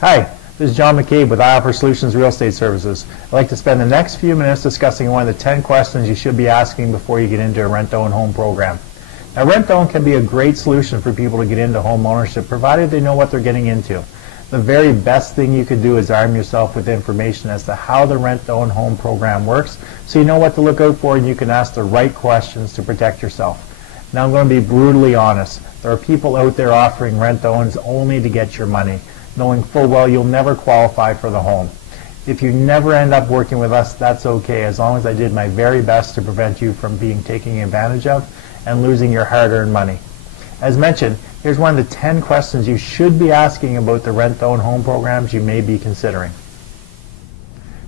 Hi, this is John McCabe with I Offer Solutions Real Estate Services. I'd like to spend the next few minutes discussing one of the 10 questions you should be asking before you get into a rent-to-own home program. Now, rent-to-own can be a great solution for people to get into home ownership, provided they know what they're getting into. The very best thing you could do is arm yourself with information as to how the rent-to-own home program works, so you know what to look out for and you can ask the right questions to protect yourself. Now, I'm going to be brutally honest. There are people out there offering rent-to-owns only to get your money, knowing full well you'll never qualify for the home. If you never end up working with us, that's okay, as long as I did my very best to prevent you from being taken advantage of and losing your hard-earned money. As mentioned, here's one of the 10 questions you should be asking about the rent-to-own home programs you may be considering.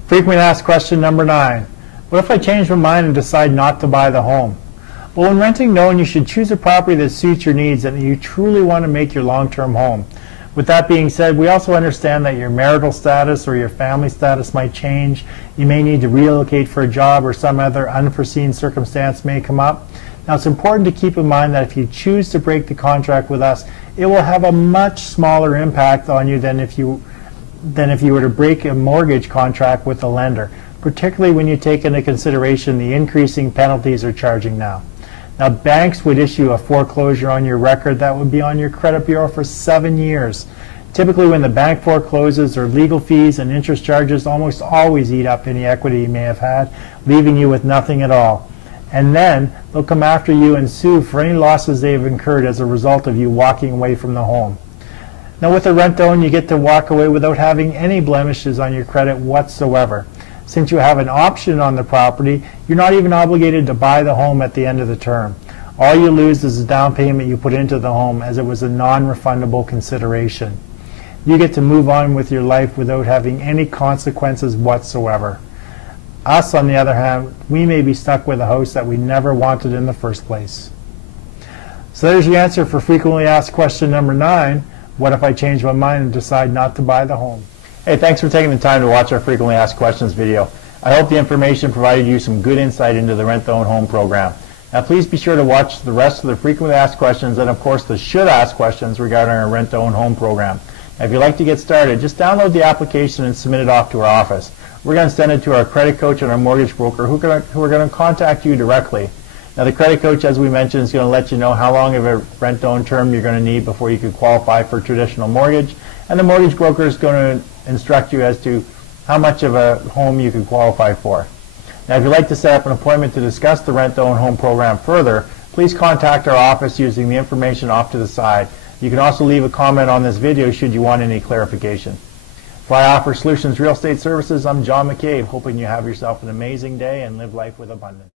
Frequently asked question number 9. What if I change my mind and decide not to buy the home? Well, when renting to-own, you should choose a property that suits your needs and that you truly want to make your long-term home. With that being said, we also understand that your marital status or your family status might change. You may need to relocate for a job or some other unforeseen circumstance may come up. Now, it's important to keep in mind that if you choose to break the contract with us, it will have a much smaller impact on you than if you were to break a mortgage contract with a lender, particularly when you take into consideration the increasing penalties they're charging now. Now, banks would issue a foreclosure on your record that would be on your credit bureau for 7 years. Typically, when the bank forecloses, their legal fees and interest charges almost always eat up any equity you may have had, leaving you with nothing at all. And then they'll come after you and sue for any losses they've incurred as a result of you walking away from the home. Now, with a rent-to-own, you get to walk away without having any blemishes on your credit whatsoever. Since you have an option on the property, you're not even obligated to buy the home at the end of the term. All you lose is the down payment you put into the home, as it was a non-refundable consideration. You get to move on with your life without having any consequences whatsoever. Us, on the other hand, we may be stuck with a house that we never wanted in the first place. So there's your answer for frequently asked question number 9. What if I change my mind and decide not to buy the home? Hey, thanks for taking the time to watch our frequently asked questions video. I hope the information provided you some good insight into the rent-to-own home program. Now, please be sure to watch the rest of the frequently asked questions and, of course, the should ask questions regarding our rent-to-own home program. Now, if you'd like to get started, just download the application and submit it off to our office. We're going to send it to our credit coach and our mortgage broker who are going to contact you directly. Now, the credit coach, as we mentioned, is going to let you know how long of a rent-to-own term you're going to need before you could qualify for a traditional mortgage, and the mortgage broker is going to instruct you as to how much of a home you can qualify for. Now, if you'd like to set up an appointment to discuss the rent-to-own home program further, please contact our office using the information off to the side. You can also leave a comment on this video should you want any clarification. For I Offer Solutions Real Estate Services, I'm John McCabe, hoping you have yourself an amazing day and live life with abundance.